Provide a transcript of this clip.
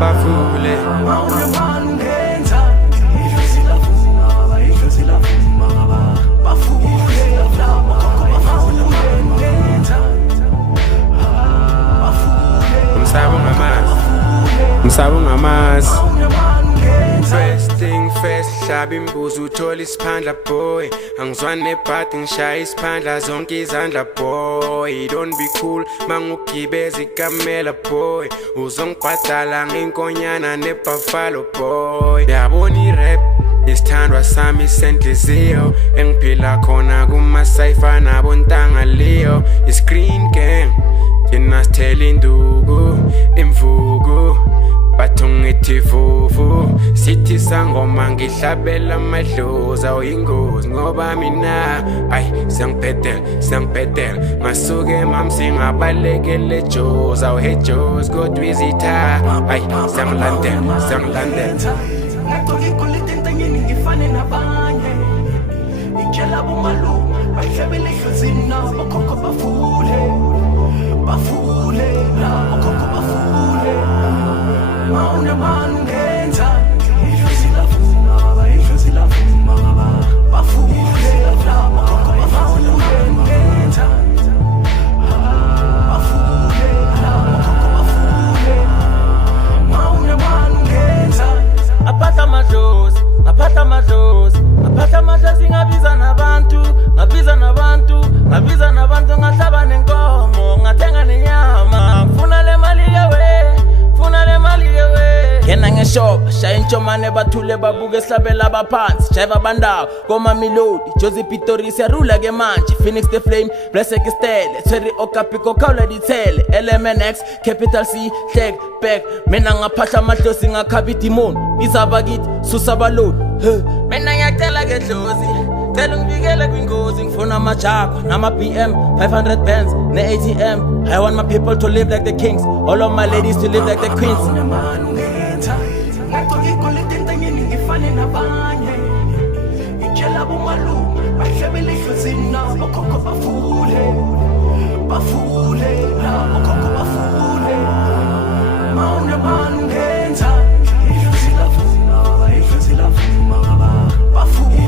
bafule umsabo ngamazi first thing first hlaba imbuzi uthola isiphandla boy angizwani nebhadi ngishaya isiphandla zonke izandla boy don't be cool mangugibeza ikamela boy uzongibhadala ngenkonyana nebuffalo boy yabona irap isithandwa sami senhliziyo engiphila khona kumasayfa nabontanga Leo iscreen gang thina sithela induku imvuku bathungithi vuvu sithi sangoma ngihlabela amadlozi awuyingozi ngoba mina ay siyangibhedela ngasuke mami singabalekele Joes awuhe Joes kodwa izitha ay siyangilandela ngagcoka igolide entanyeni ngifane nabanye ngitshela bomalunga bayihlabele ehlozini nabo khokho bafule okhokho bafule maune manu ngenza ihlozi lavuma bafule okhokho bafule ngenza bafule okhokho bafule maune manu ngenza aphatha amadlozi ngabiza nabantu ngahlaba nenkomo ngathenga nenyama ngifuna le mali yewe yena ngeshop shaya intshomane bathule babuke ehlabela abaphansi jive abandawo komamilodi Josie Pitorisi yarula ke manje Phoenix the Flame Blessed Stele Terry Okapiko khawula dithele LMNX Capital C Tag Back mina ngaphahla amadlozi ngakhaba idimoni izabakithi susa balodi mina ngiyacela ke dlozi cela ungibikele kwingozi ngifuna amajakwa nama-BM 500 bands ne-ATM I want my people to live like the kings all of my ladies to live like the queens ngagcoka igolide entanyeni ngifane nabanye ngitshela bomalunga bayihlabele ehlozini nabo khokho bafule okhokho bafule maune manu ngenza